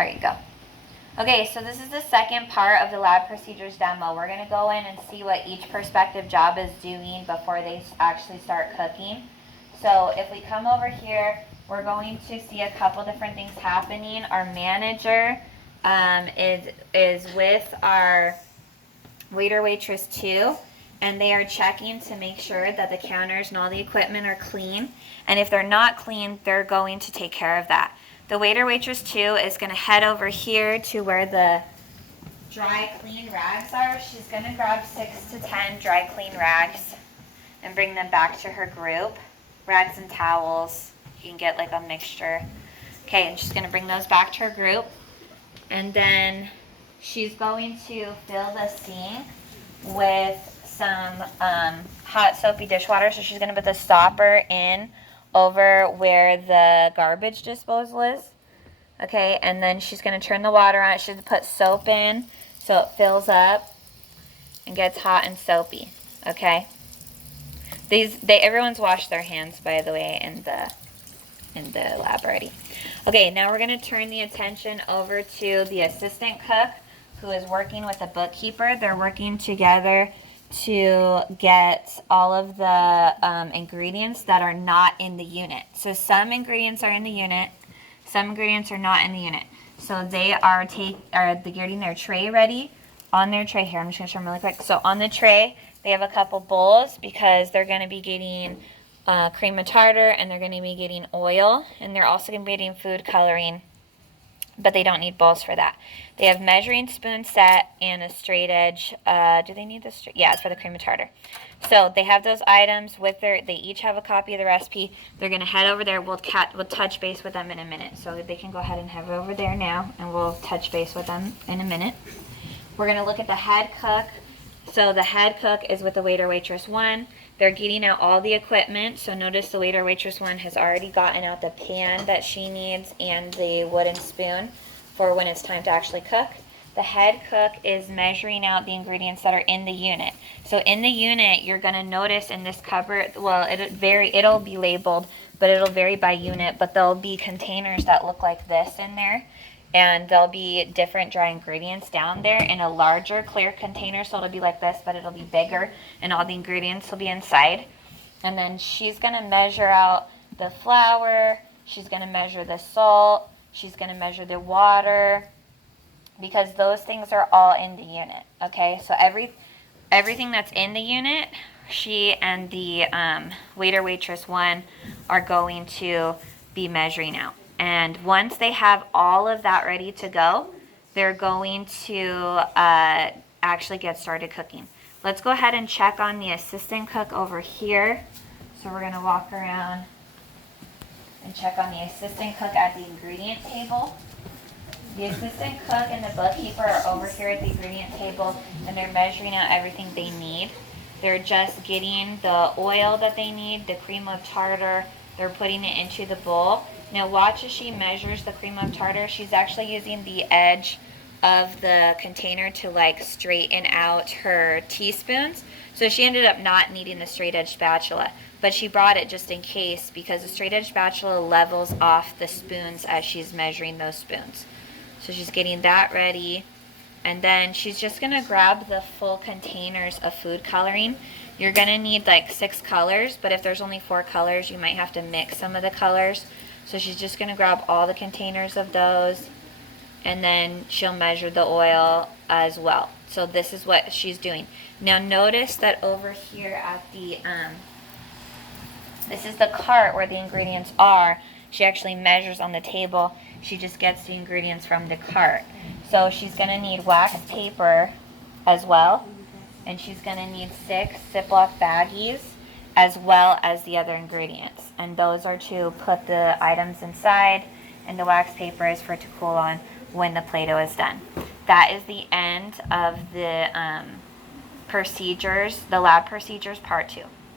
There you go. Okay, so this is the second part of the lab procedures demo. We're going to go in and see what each prospective job is doing before they actually start cooking. So if we come over here, we're going to see a couple different things happening. Our manager is with our waiter waitress 2, and they are checking to make sure that the counters and all the equipment are clean. And if they're not clean, they're going to take care of that. The waiter waitress 2 is going to head over here to where the dry clean rags are. She's going to grab 6 to 10 dry clean rags and bring them back to her group. Rags and towels. You can get like a mixture. Okay, and she's going to bring those back to her group. And then she's going to fill the sink with some hot soapy dishwater. So she's going to put the stopper in over where the garbage disposal is. Okay, and then she's going to turn the water on. She's going to put soap in so it fills up and gets hot and soapy. Okay. Everyone's washed their hands, by the way, in the lab already. Okay, now we're going to turn the attention over to the assistant cook who is working with the bookkeeper. They're working together to get all of the ingredients that are not in the unit. So some ingredients are in the unit, some ingredients are not in the unit. So they are getting their tray ready. On their tray here, I'm just going to show them really quick. So on the tray, they have a couple bowls because they're going to be getting cream of tartar, and they're going to be getting oil, and they're also going to be getting food coloring, but they don't need bowls for that. They have measuring spoon set and a straight edge. Do they need the straight? Yeah, it's for the cream of tartar. So they have those items with they each have a copy of the recipe. They're going to head over there. We'll touch base with them in a minute. So they can go ahead and head over there now, and we'll touch base with them in a minute. We're going to look at the head cook. So the head cook is with the waiter waitress 1. They're getting out all the equipment. So notice the waiter waitress 1 has already gotten out the pan that she needs and the wooden spoon for when it's time to actually cook. The head cook is measuring out the ingredients that are in the unit. So in the unit, you're going to notice in this cupboard, well, it'll be labeled, but it'll vary by unit, but there'll be containers that look like this in there. And there'll be different dry ingredients down there in a larger clear container. So it'll be like this, but it'll be bigger, and all the ingredients will be inside. And then she's going to measure out the flour. She's going to measure the salt. She's going to measure the water, because those things are all in the unit. Okay, so everything that's in the unit, she and the waiter waitress 1 are going to be measuring out. And once they have all of that ready to go, they're going to actually get started cooking. Let's go ahead and check on the assistant cook over here. So we're going to walk around and check on the assistant cook at the ingredient table. The assistant cook and the bookkeeper are over here at the ingredient table, and they're measuring out everything they need. They're just getting the oil that they need, the cream of tartar. They're putting it into the bowl. Now watch as she measures the cream of tartar. She's actually using the edge of the container to like straighten out her teaspoons. So she ended up not needing the straight edge spatula, but she brought it just in case, because the straight edge spatula levels off the spoons as she's measuring those spoons. So she's getting that ready. And then she's just going to grab the full containers of food coloring. You're going to need like 6 colors, but if there's only 4 colors, you might have to mix some of the colors. So she's just going to grab all the containers of those, and then she'll measure the oil as well. So this is what she's doing. Now notice that over here at the, this is the cart where the ingredients are. She actually measures on the table. She just gets the ingredients from the cart. So she's going to need wax paper as well. And she's going to need 6 Ziploc baggies, as well as the other ingredients. And those are to put the items inside, and the wax paper is for it to cool on when the Play-Doh is done. That is the end of the procedures, the lab procedures part 2.